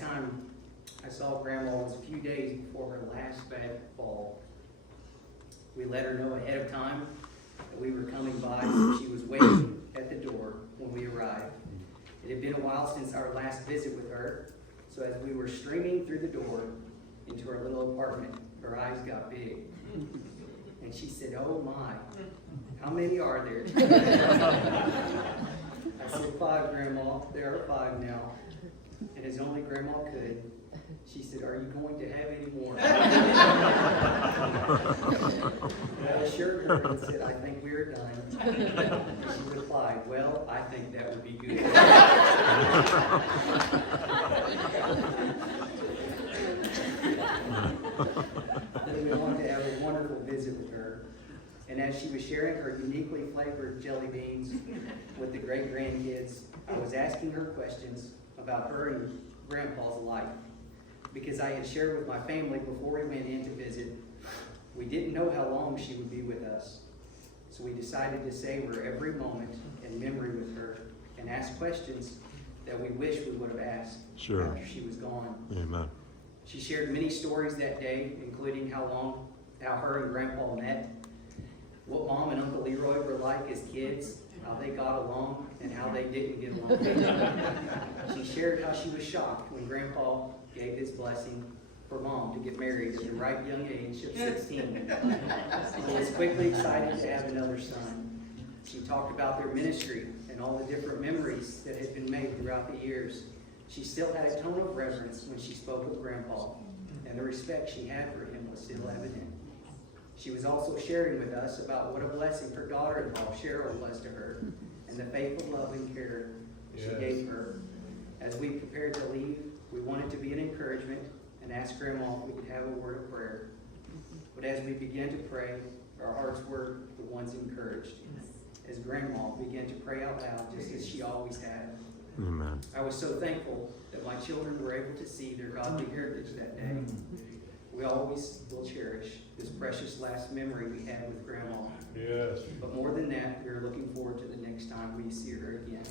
last time I saw Grandma was a few days before her last bad fall. We let her know ahead of time that we were coming by, so she was waiting at the door when we arrived. It had been a while since our last visit with her, so as we were streaming through the door into our little apartment, her eyes got big. And she said, "Oh my, how many are there?" I said, "5, Grandma. There are 5 now." And as only Grandma could, she said, "Are you going to have any more?" And I assured her and said, "I think we are done." And she replied, "Well, I think that would be good." Then we wanted to have a wonderful visit with her. And as she was sharing her uniquely flavored jelly beans with the great grandkids, I was asking her questions about her and Grandpa's life. Because I had shared with my family before we went in to visit, we didn't know how long she would be with us. So we decided to savor every moment in memory with her and ask questions that we wish we would have asked after she was gone. Amen. She shared many stories that day, including how her and Grandpa met, what Mom and Uncle Leroy were like as kids, how they got along, and how they didn't get along. She shared how she was shocked when Grandpa gave his blessing for Mom to get married at the ripe young age of 16. She was quickly excited to have another son. She talked about their ministry and all the different memories that had been made throughout the years. She still had a tone of reverence when she spoke of Grandpa, and the respect she had for him was still evident. She was also sharing with us about what a blessing her daughter-in-law, Cheryl, was to her, and the faithful love and care she gave her. As we prepared to leave, we wanted to be an encouragement and asked Grandma if we could have a word of prayer. But as we began to pray, our hearts were the ones encouraged, as Grandma began to pray out loud just as she always had. Amen. I was so thankful that my children were able to see their godly heritage that day. We always will cherish this precious last memory we had with Grandma. Yes. But more than that, we're looking forward to the next time we see her again.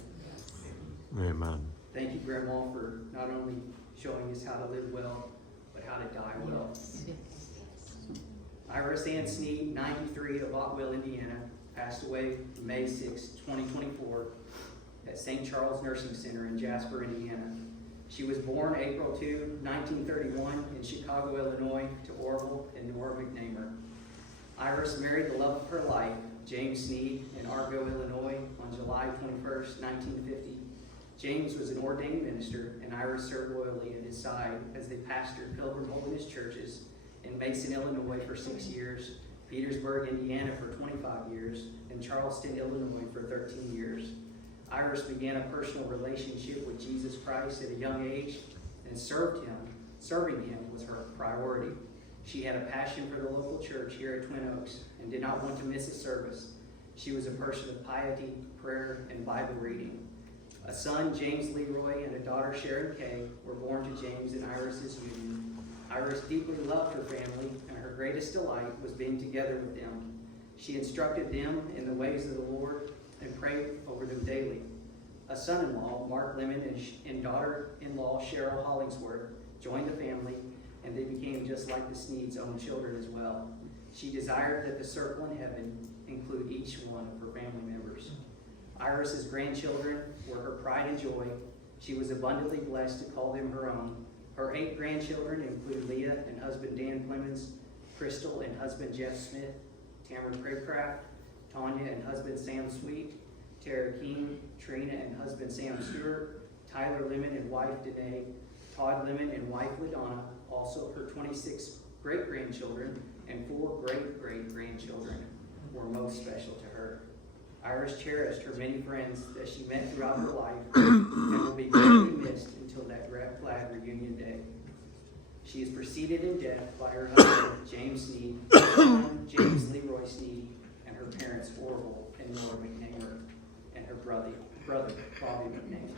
Amen. Thank you, Grandma, for not only showing us how to live well, but how to die well. Iris Ann Sneed, 93, of Otwell, Indiana, passed away May 6, 2024, at St. Charles Nursing Center in Jasper, Indiana. She was born April 2, 1931 in Chicago, Illinois, to Orville and Nora McNamer. Iris married the love of her life, James Sneed, in Argo, Illinois, on July 21st, 1950. James was an ordained minister, and Iris served loyally at his side as they pastored Pilgrim Holiness churches in Mason, Illinois for 6 years, Petersburg, Indiana for 25 years, and Charleston, Illinois for 13 years. Iris began a personal relationship with Jesus Christ at a young age and served him. Serving him was her priority. She had a passion for the local church here at Twin Oaks and did not want to miss a service. She was a person of piety, prayer, and Bible reading. A son, James Leroy, and a daughter, Sharon Kay, were born to James and Iris's union. Iris deeply loved her family, and her greatest delight was being together with them. She instructed them in the ways of the Lord and prayed over them daily. A son-in-law, Mark Lemon, and daughter-in-law, Cheryl Hollingsworth, joined the family, and they became just like the Sneed's own children as well. She desired that the circle in heaven include each one of her family members. Iris's grandchildren were her pride and joy. She was abundantly blessed to call them her own. Her 8 grandchildren include Leah and husband Dan Clemens, Crystal and husband Jeff Smith, Tamara Craycraft, Tanya and husband Sam Sweet, Tara King, Trina and husband Sam Stewart, Tyler Lemon and wife Danae, Todd Lemon and wife LaDonna, also her 26 great-grandchildren and 4 great-great-grandchildren were most special to her. Iris cherished her many friends that she met throughout her life and will be greatly missed until that glad reunion day. She is preceded in death by her husband, James Sneed, James Leroy Sneed, and her parents, Orville and Nora McNamer, and her brother Bobby McNamer.